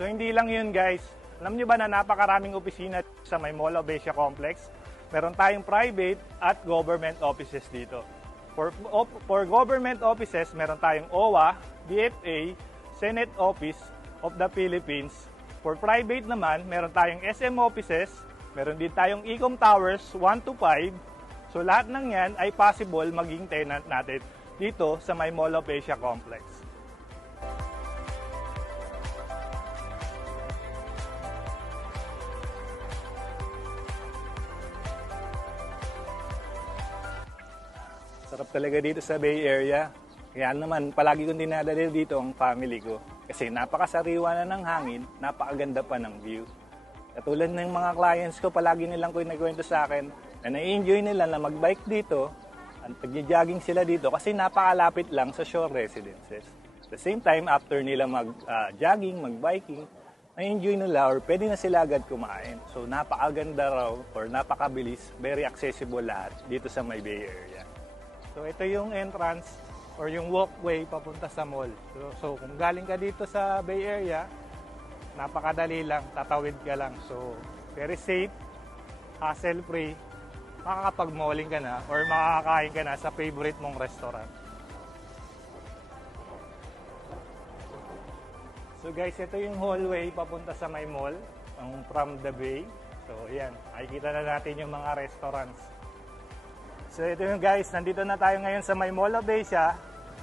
So hindi lang yun guys, alam nyo ba na napakaraming opisina sa may Mall of Asia Complex? Meron tayong private at government offices dito. For government offices, meron tayong OWA, DFA, Senate Office of the Philippines. For private naman, meron tayong SM offices, meron din tayong Ecom Towers 1 to 5. So lahat ng yan ay possible maging tenant natin dito sa may Mall of Asia Complex. Sarap talaga dito sa Bay Area. Kaya naman, palagi kong dinadala dito ang family ko. Kasi napakasariwa na ng hangin, napakaganda pa ng view. Katulad ng mga clients ko, palagi nilang kwento sa akin na nai-enjoy nila na mag-bike dito, Nagja-jogging sila dito kasi napakalapit lang sa shore residences. At the same time, after nila mag-jogging, mag-biking, na-enjoy nila or pwede na sila agad kumain. So napakaganda raw or napakabilis, very accessible lahat dito sa may Bay Area. So ito yung entrance or yung walkway papunta sa mall. So kung galing ka dito sa Bay Area, napakadali lang, tatawid ka lang. So very safe, hassle-free, makakapag-malling ka na or makakakain ka na sa favorite mong restaurant. So guys, ito yung hallway papunta sa may mall, from the bay. So yan, makikita na natin yung mga restaurants. So ito yung guys, nandito na tayo ngayon sa may Mall of Asia,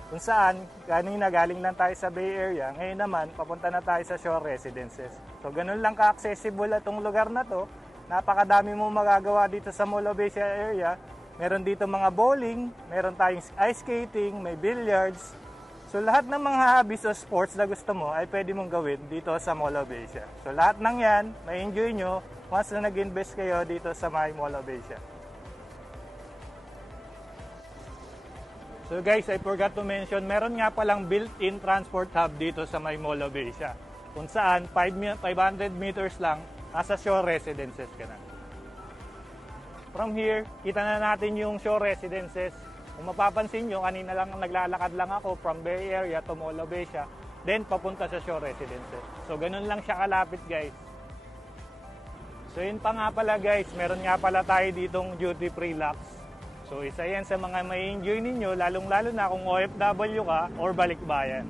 kung saan kanina galing lang tayo sa Bay Area, ngayon naman papunta na tayo sa shore residences. So ganun lang ka-accessible itong lugar na to. Napakadami mo magagawa dito sa Mall of Asia area. Meron dito mga bowling, meron tayong ice skating, may billiards. So lahat ng mga hobbies o sports na gusto mo ay pwede mong gawin dito sa Mall of Asia. So lahat ng yan, ma-enjoy nyo once na nag-invest kayo dito sa my Mall of Asia. So guys, I forgot to mention, meron nga palang built-in transport hub dito sa my Mall of Asia. Kung saan 500 meters lang, nasa shore residences ka na. From here, kita na natin yung shore residences. Kung mapapansin nyo, kanina lang naglalakad lang ako from Bay Area to Mall of Asia, then papunta sa shore residences. So ganun lang siya kalapit guys. So yun pa nga pala guys, meron nga pala tayo ditong duty free locks. So isa yan sa mga may enjoy ninyo, lalong lalo na kung OFW ka or balikbayan.